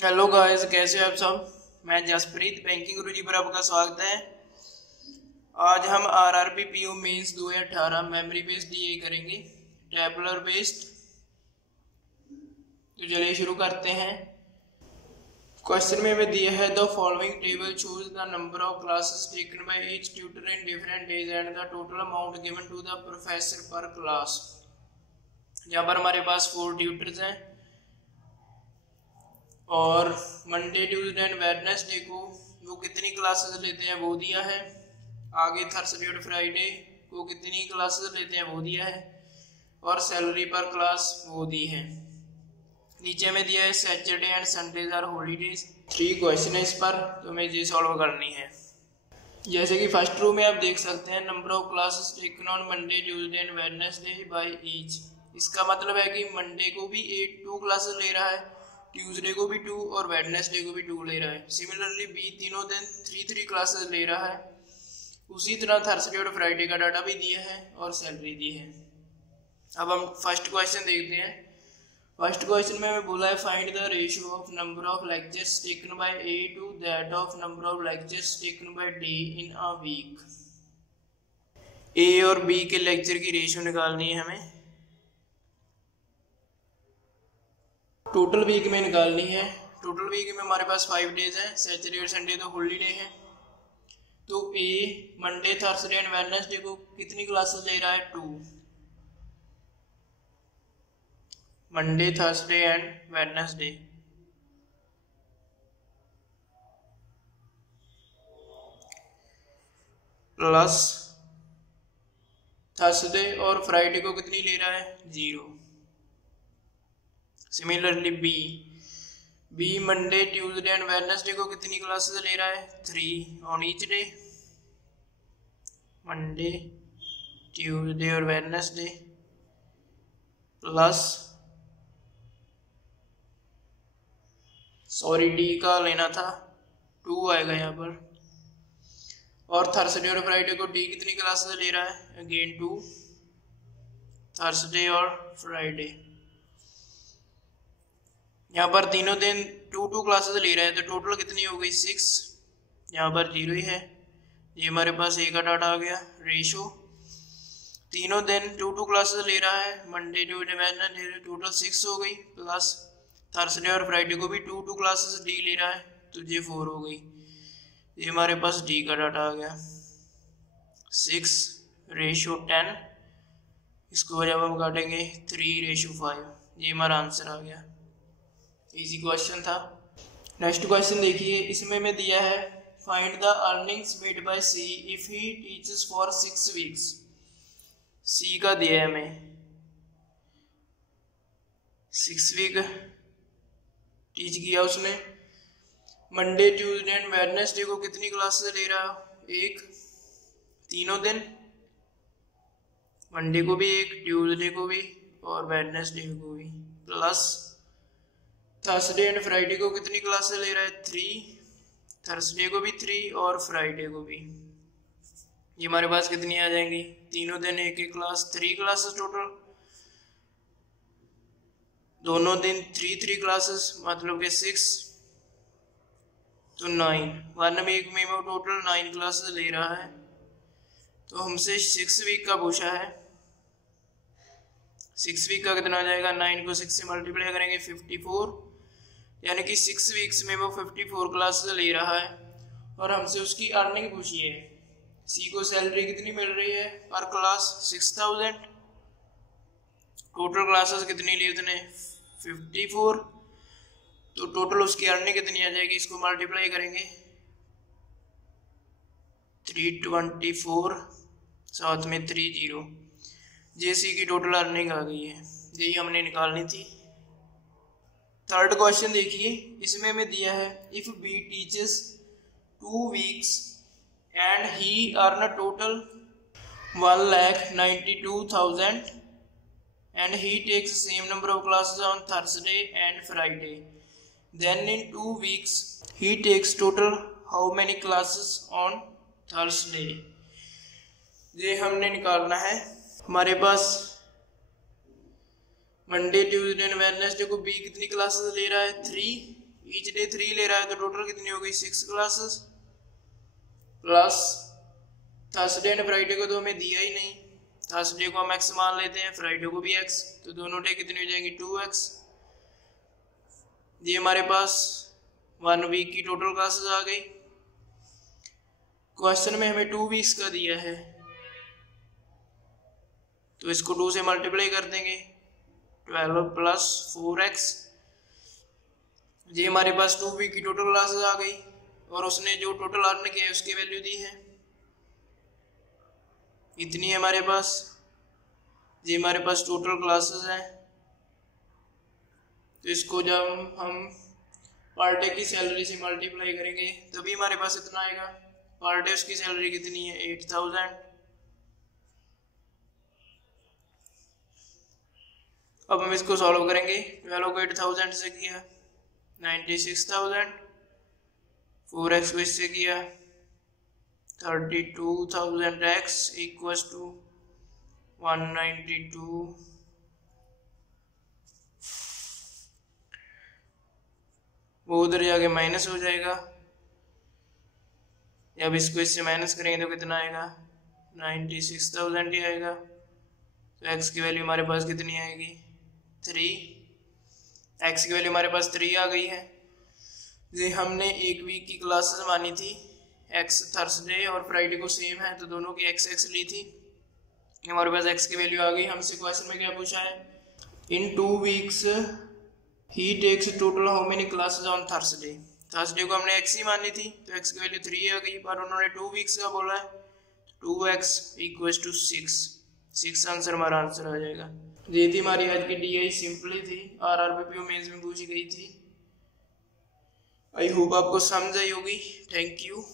Hello guys, कैसे हो आप सब। मैं जसप्रीत बैंकिंग गुरुजी पर आपका स्वागत है। आज हम RRB PO mains 2018 memory based DA करेंगे, टैबुलर बेस्ड। तो चलिए शुरू करते हैं। क्वेश्चन में हमें दिया है the following table shows the number of classes taken by each tutor in different days and the total amount given to the professor per class. यहाँ पर हमारे पास 4 ट्यूटर्स हैं और मंडे ट्यूसडे एंड वेडनेसडे को वो कितनी क्लासेस लेते हैं वो दिया है। आगे थर्सडे और फ्राइडे को कितनी क्लासेस लेते हैं वो दिया है और सैलरी पर क्लास वो दी है। नीचे में दिया है Saturday and Sundays are holidays. 3 question है इस पर, तो हमें ये सॉल्व करनी है। जैसे कि फर्स्ट रो में आप देख सकते हैं number of classes taken on Monday Tuesday and Wednesday by each. इसका मतलब है कि मंडे को भी 2 क्लासेस ले रहा है, ट्यूसडे को भी 2 और वेडनेसडे को भी 2 ले रहा है। सिमिलरली बी तीनों दिन 3 क्लासेस ले रहा है। उसी तरह थर्सडे और फ्राइडे का डाटा भी दिया है और सैलरी दी है। अब हम फर्स्ट क्वेश्चन देखते हैं। फर्स्ट क्वेश्चन में हमें बोला है find the ratio of number of lectures taken by A to that of number of lectures taken by D in a week. A और बी के लेक्चर की रेशियो निकालनी है हमें, टोटल वीक में निकालनी है। टोटल वीक में हमारे पास 5 डेज है, सैटरडे और संडे तो हॉलीडे है। तो ए मंडे थर्सडे एंड वेडनेसडे को कितनी क्लासेस ले रहा है? 2। Monday Thursday and Wednesday plus Thursday और फ्राइडे को कितनी ले रहा है? 0। Similarly be Monday Tuesday and Wednesday को कितनी क्लासेस ले रहा है? 3 on each day. Monday Tuesday और वेडनेसडे प्लस डी का लेना था, 2 आएगा यहाँ पर। और थर्सडे और फ्राइडे को डी कितनी क्लासेस ले रहा है? अगेन 2, थर्सडे और फ्राइडे। यहाँ पर तीनों दिन 2 क्लासेस ले रहे हैं, तो टोटल कितनी हो गई? 6। यहाँ पर 0 ही है। ये हमारे पास ए का डाटा आ गया। रेशो तीनों दिन 2 क्लासेस ले रहा है, मंडे ट्यूसडे वेडनेसडे, टोटल 6 हो गई। प्लस थर्सडे और फ्राइडे को भी 2 क्लासेस डी ले रहा है, तो ये 4 हो गई। ये हमारे पास डी का डाटा आ गया 6:10। इसको जब हम काटेंगे 3:5, ये हमारा आंसर आ गया। इजी क्वेश्चन था। नेक्स्ट क्वेश्चन देखिए, इसमें हमें दिया है find the earnings made by C if he teaches for 6 weeks. C का दिया है हमें 6 वीक टीच किया उसने। मंडे ट्यूसडे एंड वेडनेसडे को कितनी क्लासेस ले रहा है? 1 तीनों दिन, मंडे को भी 1, ट्यूसडे को भी और वेडनेसडे को भी। प्लस थर्सडे एंड फ्राइडे को कितनी क्लासेस ले रहा है? 3, थर्सडे को भी 3 और फ्राइडे को भी। ये हमारे पास कितनी आ जाएंगी? तीनों दिन 1 क्लास, 3 क्लासेस टोटल। दोनों दिन 3 क्लासेस, मतलब के 6, तो 9। 1 वीक में वो टोटल 9 क्लासेस ले रहा है। तो हमसे 6 वीक का पूछा है। 6 वीक का कितना आ जाएगा? 9 को 6 से मल्टीप्लाई करेंगे 54, यानी कि 6 वीक्स में वो 54 क्लासेस ले रहा है। और हमसे उसकी अर्निंग पूछी है। सी को सैलरी कितनी मिल रही है पर क्लास? 6000। टोटल क्लासेस कितनी ली उसने? 54। तो टोटल उसकी अर्निंग कितनी आ जाएगी? इसको मल्टीप्लाई करेंगे 324, साथ में 30। जेसी की टोटल अर्निंग आ गई है, यही हमने निकालनी थी। थर्ड क्वेश्चन देखिए, इसमें हमें दिया है if B teaches 2 weeks and he earn total 1,92,000 and he takes the same number of classes on Thursday and Friday, then in 2 weeks he takes total how many classes on Thursday। ये हमने निकालना है। हमारे पास Monday Tuesday and Wednesday को B कितनी classes ले रहा है? 3 ईच डे 3 ले रहा है तो टोटल कितनी हो गई 6 classes, plus Thursday and Friday को तो हमें दिया ही नहीं, थर्सडे को हम x मान लेते हैं, फ्राइडे को भी x, तो दोनों डे कितनी हो जाएंगी 2x। ये हमारे पास 1 वीक की टोटल क्लासेस आ गई। क्वेश्चन में हमें 2 वीक्स का दिया है तो इसको 2 से मल्टीप्लाई कर देंगे, 12 प्लस 4x। ये हमारे पास 2 वीक की टोटल क्लासेस आ गई और उसने जो टोटल अर्न किया है उसकी वैल्यू दी है, इतनी है हमारे पास। ये हमारे पास टोटल क्लासेस हैं, तो इसको जब हम पर डे की सैलरी से मल्टीप्लाई करेंगे तभी हमारे पास इतना आएगा। पर डे उसकी सैलरी कितनी है 8000। अब हम इसको सॉल्व करेंगे, 12 को 8000 से किया 96,000, 4x को इससे किया 32,000x इक्वल्स टू 192। वो उधर जाके माइनस हो जाएगा, अब इसको इससे माइनस करेंगे तो कितना आएगा 96,000 ही आएगा। तो x की वैल्यू हमारे पास कितनी आएगी 3। x की वैल्यू हमारे पास 3 आ गई है। ये हमने एक वीक की क्लासेस मानी थी, x थर्सडे और फ्राइडे को सेम है तो दोनों की x ली थी, हमारे पास x की वैल्यू आ गई। हमसे क्वेश्चन में क्या पूछा है, in 2 weeks he takes total how many classes on Thursday. Thursday को हमने x ही मानी थी तो x की वैल्यू 3 आ गई, पर उन्होंने 2 वीक्स का बोला है, 2x इक्वल्स टू 6 आंसर हमारा आंसर आ जाएगा। ये थी हमारी आज की DI सिंपली थी, RRBPO मेंस में पूछी गई थी। आई होप आपको समझ आई होगी। Thank you.